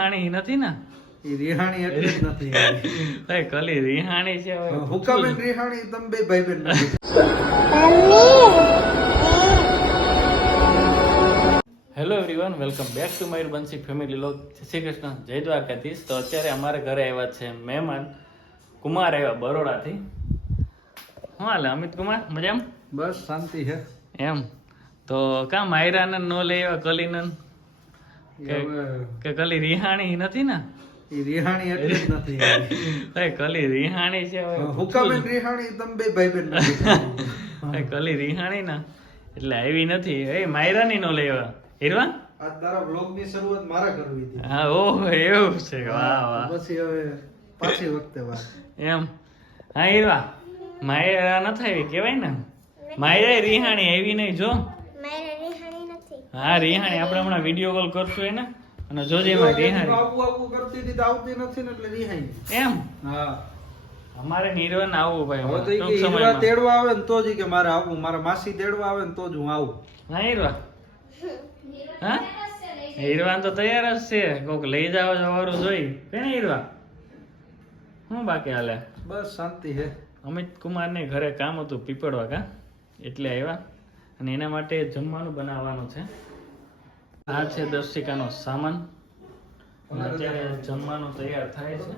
રિહાણી નથી ને? રિહાણી એટલે જ નથી. ભાઈ કલી રિહાણી છે હુકાબેન રિહાણી તમે બે ભાઈ બેન hello everyone welcome back to Mayur Bansi family લોક જય શ્રી કૃષ્ણ જય દ્વારકાધીશ. તો અત્યારે અમારા ઘરે આવ્યા છે મહેમાન. કુમાર આવ્યા બરોડાથી. હું હાલે અમિત કુમાર? મજામાં? બસ શાંતિ છે એમ. તો કામ આયરાનંદ નો લઈ આવ્યા કલીનંદ. કે કલી રિહાણી નથી ને? રિહાણી એટલે જ નથી કલી રિહાણી છે હુકાબેન રિહાણી તમે બે ભાઈ બેન કલી રિહાણી ના. એટલે આવી નથી. એ માયરાની નો લેવા. હીરવા? આ તારા બ્લોગની શરૂઆત મારા કરવી હતી હા ઓહો એવું છે. વાહ વાહ. પછી હવે પાછી વખતે વાત. એમ. હા હીરવા. માયરા નથી આવી કેવાય ને. માયરા રિહાણી આવી નહીં જો. હા રિહાણી આપણે હમણાં વીડિયો કોલ કરશું એને. અને જોજે એમાં રિહાણી આવું આવું કરતી હતી આવતી નથી ને એટલે રિહાણી. એમ? હા. અમારે નિર્વન આવવું ભાઈ હવે તો કે હીરવા તેડવા આવે ને તો જ કે મારે આવવું મારા માસી તેડવા આવે ને તો જ હું આવું. હા હીરવા? હા? હીરવાન તો તૈયાર જ છે. કોક લઈ જાવ જવારું જોઈ. કેને હીરવા? શું બાકી હાલે? બસ શાંતિ છે અમિત કુમારને ઘરે કામ હતું પીપળવા કા? એટલે આવ્યા. અને એના માટે જમવાનું બનાવવાનું છે. આ છે દર્શિકાનો સામાન. અત્યારે જમવાનું તૈયાર થાય છે.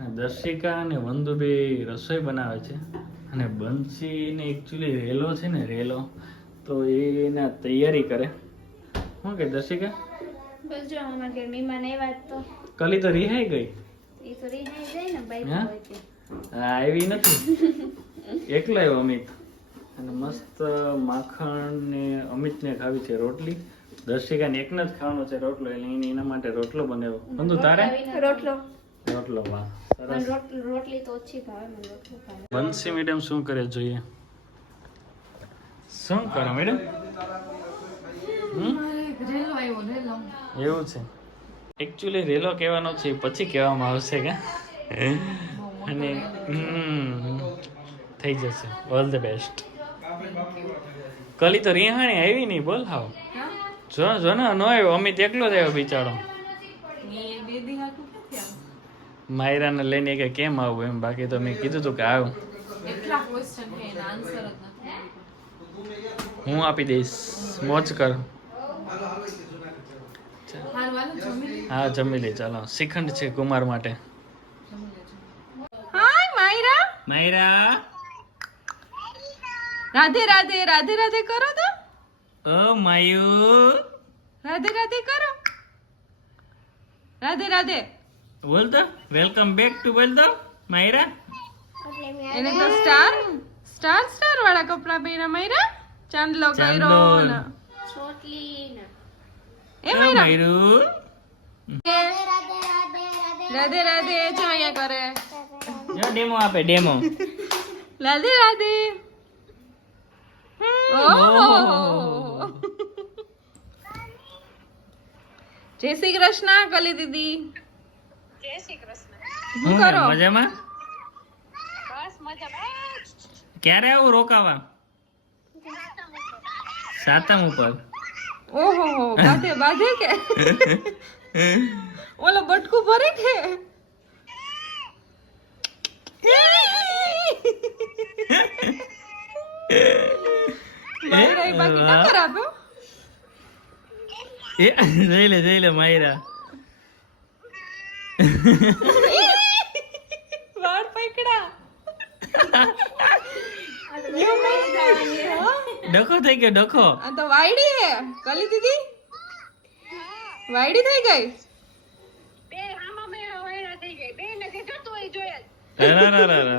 અને દર્શિકા અને વંદુ બે રસોઈ બનાવે છે. અને બંસીને એકચ્યુઅલી રેલો છે ને રેલો. તો એના તૈયારી કરે. શું કે દર્શિકા? બસ જો અમારા ઘર મહેમાન આવ્યા તો. કલી તો રિહાઈ ગઈ? એ તો રિહાઈ જાય ને બાઈક હા? હા આવી નથી. એકલો અમિત. અને મસ્ત માખણ ને અમિતને ખાવી છે રોટલી. દર્શિકાને એકને જ ખાવાનો છે રોટલો એટલે એને એના માટે રોટલો બનાવ્યો. બંધુ તારે? રોટલો. રોટલો વાહ. સરસ. રોટલી તો ઓછી ભાવે મને રોટલો ભાવે. બંસી મેડમ શું કરે જોઈએ? શું કરો મેડમ? એવું છે. એકચ્યુઅલી રેલો કહેવાનો છે પછી કહેવામાં આવશે કે. અને હમ, થઈ જશે. ઓલ ધ બેસ્ટ કલી તો રિહાણી આવી નહીં બોલ હાવ. જો જો ને નો આવ્યો. અમિત એકલો જ આવ્યો બિચારો. માયરાને લઈને કે કેમ આવું એમ? બાકી તો મેં કીધું તું કે આવું. હું આપી દઈશ. મોજ કર. હા જમી લે ચાલો. શ્રીખંડ છે કુમાર માટે. હાય માયરા. માયરા. રાધે રાધે રાધે રાધે કરો તો. ઓ માયુ રાધે રાધે કરો. રાધે રાધે. બોલ તો વેલકમ બેક ટુ બોલ તો માયરા. એને તો સ્ટાર સ્ટાર સ્ટાર વાળા કપડા પહેર્યા માયરા. ચાંદલો કર્યો. ને. રોટલી ને એ માયરા. માયરુ. રાધે રાધે જો અહીંયા કરે. જો ડેમો આપે ડેમો. રાધે રાધે. જય શ્રી કૃષ્ણ કલી દીદી. કૃષ્ણ. શું કરો? મજામાં? ક્યારે આવું રોકાવા? સાતમ ઉપર. ઓહો બાધે બાધે કે? ઓલો બટકું ભરે કે? માયરા એ જોઈ લે જોઈ લે માયરા. વાળ પકડા. ડખો થઈ ગયો ડખો. આ તો વાયડી હે. કલી દીદી? વાયડી થઈ ગઈ? બે આમાં બે વાયડા થઈ ગઈ. બે ને જે જોતું હોય જોઈએ રા રા રા.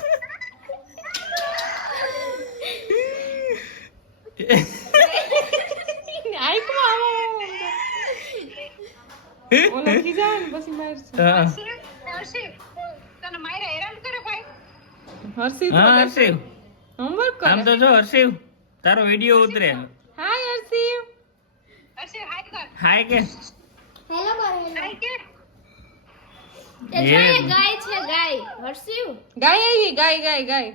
ઓલો ખીજાય ને પછી મારશે હા. હર્ષિવ હોમવર્ક આમ કરે તો જો હર્ષિવ તારો વીડિયો ઉતરે. હાય હર્ષિવ હાય કે. હેલો. બોલ એ. જો એ ગાય છે ગાય. હર્ષિવ ગાય આવી ગાય ગાય ગાય.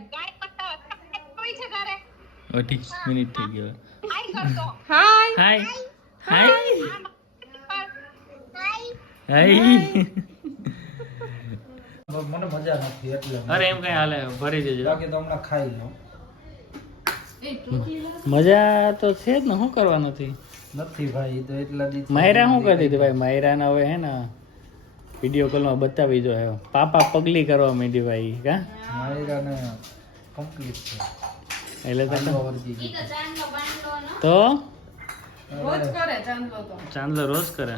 અઢી મિનિટ થઈ ગયો. હાય હાય. હાય હાય મને મજા નથી એટલે અરે એમ કઈ હાલે ભરી દેજો. બાકી તો હમણાં ખાઈ લઉં. મજા તો છે જ ને શું કરવા નથી? નથી ભાઈ તો એટલા દી માયરા શું કરી દીધી ભાઈ? માયરાના હવે હે ને વીડિયો કોલમાં બતાવી જો આવ્યો પાપા પગલી કરવા માંડી ભાઈ કા? માયરાને કમ્પ્લીટ છે. એટલે તો આટલો વર્ગી ગઈ. ચાંદલો બાંડલો તો? રોજ કરે ચાંદલો તો. ચાંદલો રોજ કરે?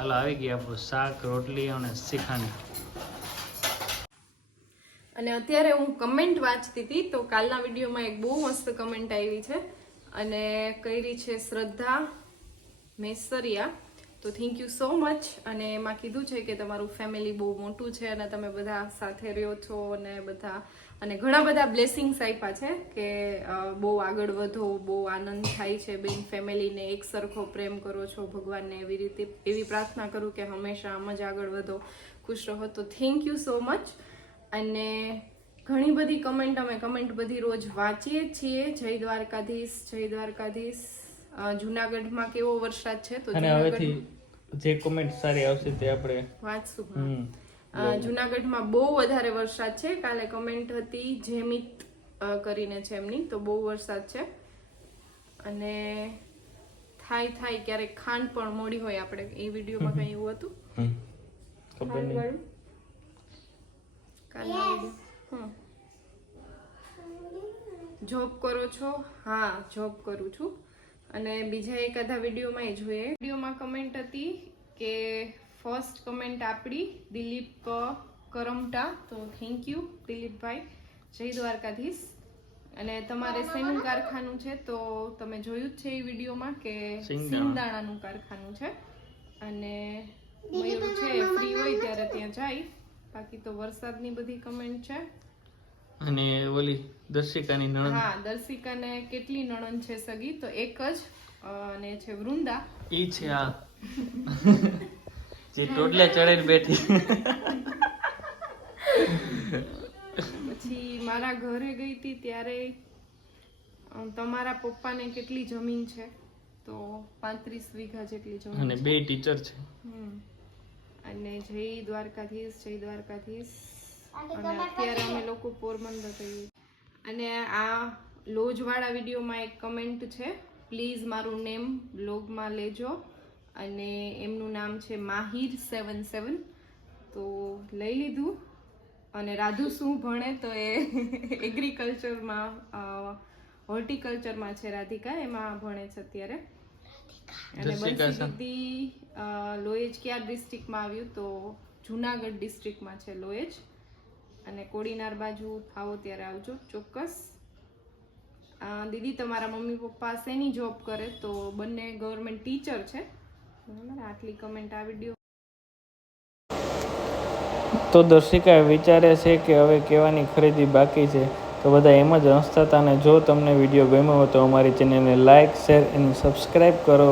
હાલો આવી ગયા શાક, રોટલી અને શીખાની. અને અત્યારે હું કમેન્ટ વાંચતી હતી, તો કાલના વિડીયોમાં એક બહુ મસ્ત કમેન્ટ આવી છે. અને કરી છે શ્રદ્ધા મેસરિયા. તો થેન્ક યુ સો મચ અને એમાં કીધું છે કે તમારું ફેમિલી બહુ મોટું છે અને તમે બધા સાથે રહ્યો છો અને બધા અને ઘણા બધા બ્લેસિંગ્સ આપ્યા છે કે બહુ આગળ વધો બહુ આનંદ થાય છે બેન ફેમિલીને એક સરખો પ્રેમ કરો છો ભગવાનને એવી રીતે એવી પ્રાર્થના કરું કે હંમેશા આમ જ આગળ વધો ખુશ રહો. તો થેન્ક યુ સો મચ અને ઘણી બધી કમેન્ટ અમે કમેન્ટ બધી રોજ વાંચીએ છીએ. જય દ્વારકાધીશ જય દ્વારકાધીશ. જુનાગઢમાં કેવો વરસાદ છે તો અને હવેથી જે કોમેન્ટ સારી આવશે તે આપણે વાંચશું જુનાગઢમાં બહુ વધારે વરસાદ છે. કાલે કમેન્ટ હતી જેમિત કરીને છે એમની તો બહુ વરસાદ છે. અને થાય થાય ક્યારેક ખાંડ પણ મોડી હોય આપણે. એ વિડીયોમાં કંઈ એવું હતું? હમ. ખબર નહીં. ખાંડવાળું? હમ. જોબ કરો છો? હા જોબ કરું છું. અને બીજા એકાદા વિડીયોમાં એ જોઈએ. વિડીયોમાં કમેન્ટ હતી કે ફર્સ્ટ કમેન્ટ આપણી દિલીપ કરમટા. તો થેન્ક યુ દિલીપભાઈ જય દ્વારકાધીશ. અને તમારે શેનું કારખાનું છે તો તમે જોયું જ છે એ વિડીયોમાં કે સિંગદાણા. સિંગદાણાનું કારખાનું છે. અને મયુર છે ફ્રી હોય ત્યારે ત્યાં જાય. બાકી તો વરસાદની બધી કમેન્ટ છે. અને ઓલી દર્શિકાની નણંદ. હા દર્શિકાને કેટલી નણંદ છે સગી? તો એક જ અને છે વૃંદા. એ છે આ. જે ટોટલે ચડાઈને બેઠી. પછી મારા ઘરે ગઈ હતી ત્યારે તમારા પપ્પાને કેટલી જમીન છે? તો પાંત્રીસ વીઘા જેટલી જમીન અને બે ટીચર છે. હમ. અને જય દ્વારકાધીશ જય દ્વારકાધીશ. અને અત્યારે અમે લોકો પોરબંદર રહીએ અને આ લોજવાળા વિડીયોમાં એક કમેન્ટ છે. પ્લીઝ મારું નેમ બ્લોગમાં લેજો. અને એમનું નામ છે માહિર સેવન સેવન. તો લઈ લીધું. અને રાધુ શું ભણે તો એ એગ્રીકલ્ચરમાં હોર્ટિકલ્ચરમાં છે રાધિકા એમાં ભણે છે અત્યારે. અને જસિકા બંસી સા- લોએજ કયા ડિસ્ટ્રિક્ટમાં આવ્યું તો જુનાગઢ ડિસ્ટ્રિક્ટમાં છે લોએજ. અને કોડીનાર બાજુ થાવો ત્યારે આવજો ચોક્કસ. દીદી તમારા મમ્મી પપ્પા શેની જોબ કરે? તો બંને ગવર્મેન્ટ ટીચર છે. આટલી કમેન્ટ આ વીડિયો તો દર્શિકા વિચારે છે કે હવે કહેવાની ખરીદી બાકી છે. તો બધા એમ જ હસતા હતા અને જો તમને વીડિયો ગમ્યો હોય તો અમારી ચેનલને લાઇક શેર અને સબસ્ક્રાઈબ કરો.